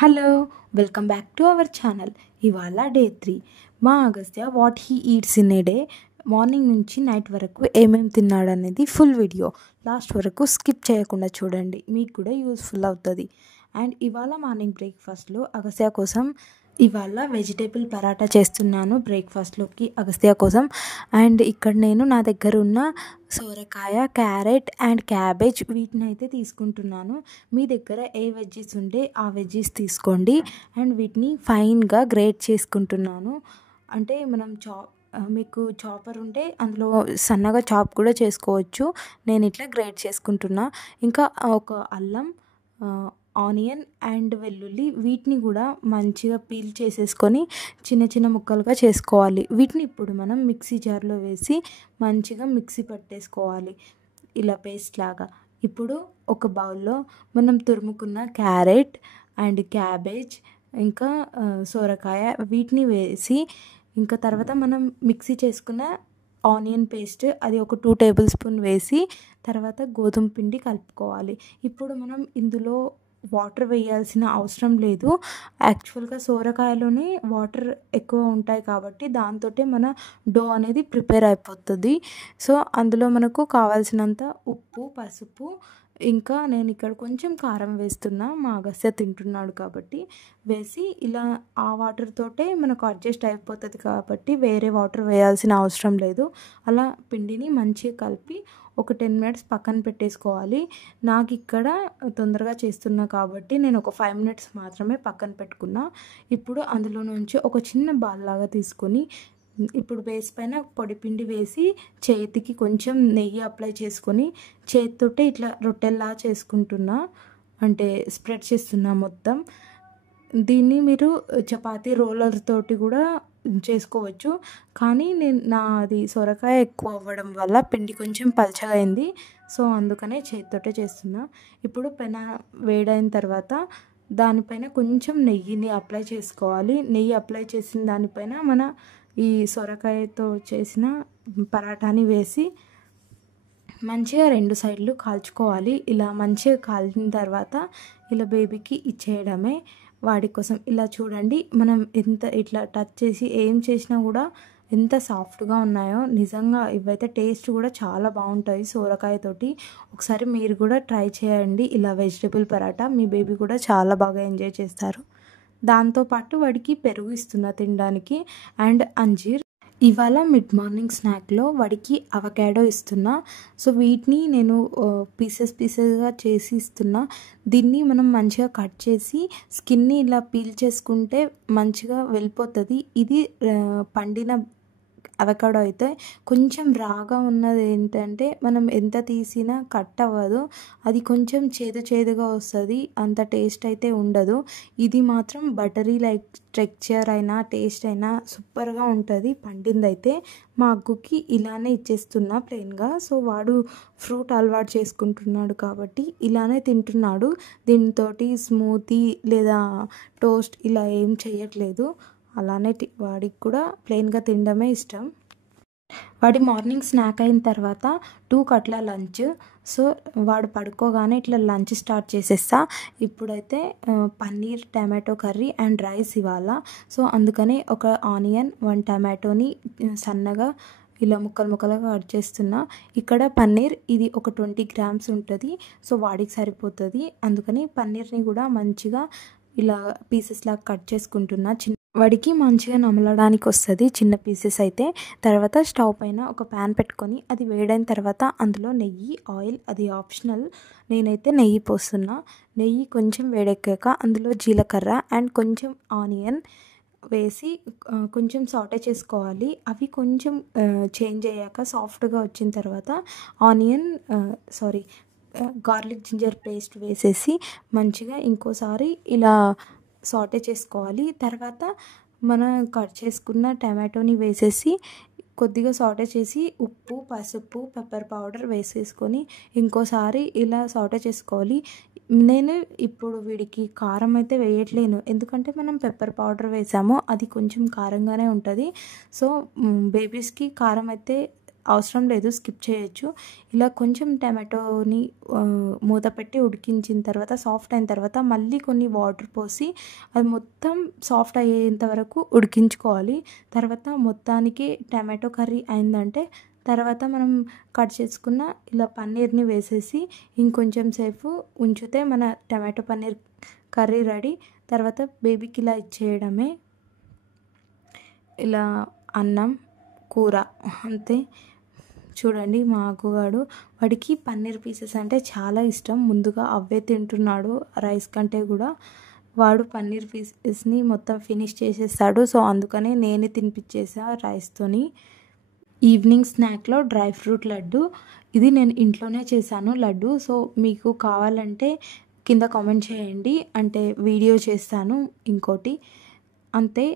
Hello! Welcome back to our channel. ఇవాళ day 3. మా Agastya what he eats in a day, morning నుంచి night వరకు ఏమేమి తిన్నాడనేది ఫుల్ వీడియో లాస్ట్ వరకు స్కిప్ చేయకుండా చూడండి, మీకు కూడా యూస్ఫుల్ అవుతుంది. అండ్ ఇవాళ మార్నింగ్ బ్రేక్ఫాస్ట్లో అగస్త్య కోసం ఇవాళ వెజిటేబుల్ పరాటా చేస్తున్నాను బ్రేక్ఫాస్ట్లోకి అగస్త్య కోసం. అండ్ ఇక్కడ నేను నా దగ్గర ఉన్న సోరకాయ, క్యారెట్ అండ్ క్యాబేజ్ వీటిని అయితే తీసుకుంటున్నాను. మీ దగ్గర ఏ వెజ్జీస్ ఉంటే ఆ వెజ్జీస్ తీసుకోండి. అండ్ వీటిని ఫైన్గా గ్రేట్ చేసుకుంటున్నాను. అంటే మనం మీకు చాపర్ ఉంటే అందులో సన్నగా చాప్ కూడా చేసుకోవచ్చు. నేను ఇట్లా గ్రేట్ చేసుకుంటున్నా. ఇంకా ఒక అల్లం, ఆనియన్ అండ్ వెల్లుల్లి వీటిని కూడా మంచిగా పీల్ చేసేసుకొని చిన్న చిన్న ముక్కలుగా చేసుకోవాలి. వీటిని ఇప్పుడు మనం మిక్సీ జార్లో వేసి మంచిగా మిక్సీ పట్టేసుకోవాలి, ఇలా పేస్ట్ లాగా. ఇప్పుడు ఒక బౌల్లో మనం తురుముకున్న క్యారెట్ అండ్ క్యాబేజ్ ఇంకా సోరకాయ వీటిని వేసి, ఇంకా తర్వాత మనం మిక్సీ చేసుకున్న ఆనియన్ పేస్ట్ అది ఒక 2 టేబుల్ స్పూన్ వేసి తర్వాత గోధుమ పిండి కలుపుకోవాలి. ఇప్పుడు మనం ఇందులో వాటర్ వేయాల్సిన అవసరం లేదు. యాక్చువల్గా సోరకాయలోనే వాటర్ ఎక్కువ ఉంటాయి కాబట్టి దాంతో మన డో అనేది ప్రిపేర్ అయిపోతుంది. సో అందులో మనకు కావాల్సినంత ఉప్పు, పసుపు, ఇంకా నేను ఇక్కడ కొంచెం కారం వేస్తున్నా, మా అగస్త్య తింటున్నాడు కాబట్టి వేసి ఇలా ఆ వాటర్ తోటే మనకు అడ్జస్ట్ అయిపోతుంది కాబట్టి వేరే వాటర్ వేయాల్సిన అవసరం లేదు. అలా పిండిని మంచిగా కలిపి ఒక 10 మినిట్స్ పక్కన పెట్టేసుకోవాలి. నాకు ఇక్కడ తొందరగా చేస్తున్నా కాబట్టి నేను ఒక 5 మినిట్స్ మాత్రమే పక్కన పెట్టుకున్నా. ఇప్పుడు అందులో నుంచి ఒక చిన్న బాల్ లాగా తీసుకొని ఇప్పుడు బేస్ పైన పొడిపిండి వేసి చేతికి కొంచెం నెయ్యి అప్లై చేసుకొని చేతితోటే ఇట్లా రొట్టెల్లా చేసుకుంటున్నా, అంటే స్ప్రెడ్ చేస్తున్నా మొత్తం. దీన్ని మీరు చపాతీ రోలర్ తోటి కూడా చేసుకోవచ్చు, కానీ నాది సొరకాయ ఎక్కువ అవ్వడం వల్ల పిండి కొంచెం పలచగా అయింది. సో అందుకనే చేతితోటే చేస్తున్నా. ఇప్పుడు పెన వేడైన తర్వాత దానిపైన కొంచెం నెయ్యిని అప్లై చేసుకోవాలి. నెయ్యి అప్లై చేసిన దానిపైన మన ఈ సొరకాయతో చేసిన పరాటాని వేసి మంచిగా 2 సైడ్లు కాల్చుకోవాలి. ఇలా మంచిగా కాలిన తర్వాత ఇలా బేబీకి ఇచ్చేయడమే వాడి కోసం. ఇలా చూడండి, మనం ఎంత ఇట్లా టచ్ చేసి ఏం చేసినా కూడా ఎంత సాఫ్ట్గా ఉన్నాయో. నిజంగా ఇవైతే టేస్ట్ కూడా చాలా బాగుంటాయి సోరకాయతోటి. ఒకసారి మీరు కూడా ట్రై చేయండి ఇలా వెజిటేబుల్ పరాటా, మీ బేబీ కూడా చాలా బాగా ఎంజాయ్ చేస్తారు. దాంతోపాటు వాడికి పెరుగు ఇస్తున్నా తినడానికి అండ్ అంజీర్. ఇవాళ మిడ్ మార్నింగ్ స్నాక్లో వాడికి అవకాడో ఇస్తున్నా. సో వీటిని నేను పీసెస్గా చేసి ఇస్తున్నా. దీన్ని మనం మంచిగా కట్ చేసి స్కిన్ని ఇలా పీల్ చేసుకుంటే మంచిగా వెళ్ళిపోతుంది. ఇది పండిన అవకాడో అయితే కొంచెం రాగా ఉన్నది ఏంటంటే మనం ఎంత తీసినా కట్ అవ్వదు, అది కొంచెం చేదుగా వస్తుంది, అంత టేస్ట్ అయితే ఉండదు. ఇది మాత్రం బటరీ లైక్ టెక్స్చర్ అయినా టేస్ట్ అయినా సూపర్గా ఉంటుంది పండిందైతే. మా అగ్గుకి ఇలానే ఇచ్చేస్తున్నా ప్లెయిన్గా. సో వాడు ఫ్రూట్ అలవాటు చేసుకుంటున్నాడు కాబట్టి ఇలానే తింటున్నాడు. దీంతో స్మూతీ లేదా టోస్ట్ ఇలా ఏం చేయట్లేదు. అలానే వాడికి కూడా ప్లెయిన్గా తినడమే ఇష్టం. వాడి మార్నింగ్ స్నాక్ అయిన తర్వాత 2 గంటల లంచ్. సో వాడు పడుకోగానే ఇట్లా లంచ్ స్టార్ట్ చేసేస్తా. ఇప్పుడైతే paneer tomato curry and rice ఇవాళ. సో అందుకనే ఒక ఆనియన్ 1 టమాటోని సన్నగా ఇలా ముక్కలుగా కట్ చేస్తున్నా. ఇక్కడ పన్నీర్ ఇది ఒక 20 గ్రామ్స్ ఉంటుంది. సో వాడికి సరిపోతుంది. అందుకని పన్నీర్ని కూడా మంచిగా ఇలా పీసెస్ లాగా కట్ చేసుకుంటున్నా. వాడికి మంచిగా నమలడానికి వస్తుంది చిన్న పీసెస్ అయితే. తర్వాత స్టవ్ పైన ఒక ప్యాన్ పెట్టుకొని అది వేడైన తర్వాత అందులో నెయ్యి, ఆయిల్ అది ఆప్షనల్, నేనైతే నెయ్యి పోస్తున్నా. నెయ్యి కొంచెం వేడెక్కాక అందులో జీలకర్ర అండ్ కొంచెం ఆనియన్ వేసి కొంచెం సాటే చేసుకోవాలి. అవి కొంచెం చేంజ్ అయ్యాక సాఫ్ట్గా వచ్చిన తర్వాత గార్లిక్ జింజర్ పేస్ట్ వేసేసి మంచిగా ఇంకోసారి ఇలా సాటే చేసుకోవాలి. తర్వాత మనం కట్ చేసుకున్న టమాటోని వేసేసి కొద్దిగా సాటే చేసి ఉప్పు, పసుపు, పెప్పర్ పౌడర్ వేసేసుకొని ఇంకోసారి ఇలా సాటే చేసుకోవాలి. నేను ఇప్పుడు వీడికి కారం అయితే వేయట్లేను, ఎందుకంటే మనం పెప్పర్ పౌడర్ వేసాము, అది కొంచెం కారంగానే ఉంటుంది. సో బేబీస్కి కారం అయితే అవసరం లేదు, స్కిప్ చేయొచ్చు. ఇలా కొంచెం టమాటోని మూత పెట్టి ఉడికించిన తర్వాత సాఫ్ట్ అయిన తర్వాత మళ్ళీ కొన్ని వాటర్ పోసి అది మొత్తం సాఫ్ట్ అయ్యేంత వరకు ఉడికించుకోవాలి. తర్వాత మొత్తానికి టమాటో కర్రీ అయిందంటే తర్వాత మనం కట్ చేసుకున్న ఇలా పన్నీర్ని వేసేసి ఇంకొంచెం సేపు ఉంచితే మన టమాటో పన్నీర్ కర్రీ రెడీ. తర్వాత బేబీకి ఇలా ఇచ్చేయడమే. ఇలా అన్నం కూర అంతే. చూడండి మా అగ్గుగాడు, వాడికి పన్నీర్ పీసెస్ అంటే చాలా ఇష్టం. ముందుగా అవే తింటున్నాడు రైస్ కంటే కూడా. వాడు పన్నీర్ పీసెస్ని మొత్తం ఫినిష్ చేసేస్తాడు. సో అందుకనే నేనే తినిపించేసా రైస్తోని. ఈవినింగ్ స్నాక్లో డ్రై ఫ్రూట్ లడ్డు. ఇది నేను ఇంట్లోనే చేశాను లడ్డు. సో మీకు కావాలంటే కింద కామెంట్ చేయండి, అంటే వీడియో చేస్తాను ఇంకోటి. అంతే,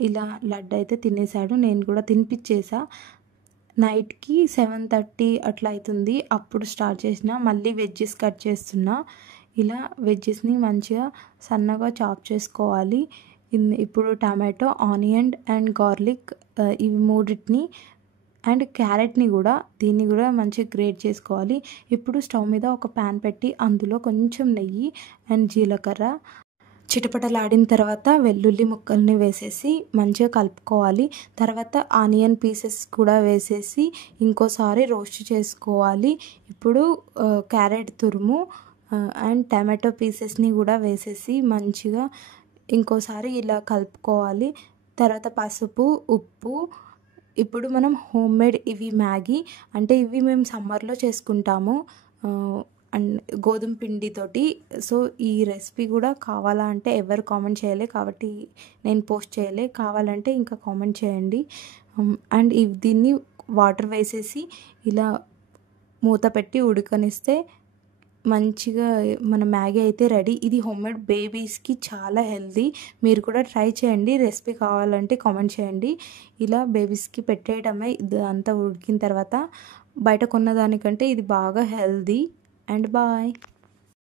ఇలా లడ్డు అయితే తినేసాడు. నేను కూడా తినిపించేసా. నైట్కి 7:30 అట్లా అవుతుంది, అప్పుడు స్టార్ట్ చేసిన. మళ్ళీ వెజ్జెస్ కట్ చేస్తున్నా. ఇలా వెజ్జెస్ని మంచిగా సన్నగా చాప్ చేసుకోవాలి. ఇప్పుడు టమాటో, ఆనియన్ అండ్ గార్లిక్ ఇవి మూడింటిని అండ్ క్యారెట్ని కూడా, దీన్ని కూడా మంచిగా గ్రేట్ చేసుకోవాలి. ఇప్పుడు స్టవ్ మీద ఒక ప్యాన్ పెట్టి అందులో కొంచెం నెయ్యి అండ్ జీలకర్ర చిటపటలాడిన తర్వాత వెల్లుల్లి ముక్కల్ని వేసేసి మంచిగా కలుపుకోవాలి. తర్వాత ఆనియన్ పీసెస్ కూడా వేసేసి ఇంకోసారి రోస్ట్ చేసుకోవాలి. ఇప్పుడు క్యారెట్ తురుము అండ్ టమాటో పీసెస్ని కూడా వేసేసి మంచిగా ఇంకోసారి ఇలా కలుపుకోవాలి. తర్వాత పసుపు, ఉప్పు. ఇప్పుడు మనం హోమ్మేడ్ ఇవి మ్యాగీ, అంటే ఇవి మేము సమ్మర్లో చేసుకుంటాము అండ్ గోధుమ పిండితోటి. సో ఈ రెసిపీ కూడా కావాలా అంటే ఎవరు కామెంట్ చేయలే, కాబట్టి నేను పోస్ట్ చేయలే. కావాలంటే ఇంకా కామెంట్ చేయండి. అండ్ దీన్ని వాటర్ వేసేసి ఇలా మూత పెట్టి ఉడకనిస్తే మంచిగా మన మ్యాగీ అయితే రెడీ. ఇది హోమ్మేడ్, బేబీస్కి చాలా హెల్దీ. మీరు కూడా ట్రై చేయండి. రెసిపీ కావాలంటే కామెంట్ చేయండి. ఇలా బేబీస్కి పెట్టేయడమే. ఇది అంతా ఉడికిన తర్వాత బయట కొన్నదానికంటే ఇది బాగా హెల్దీ. And bye.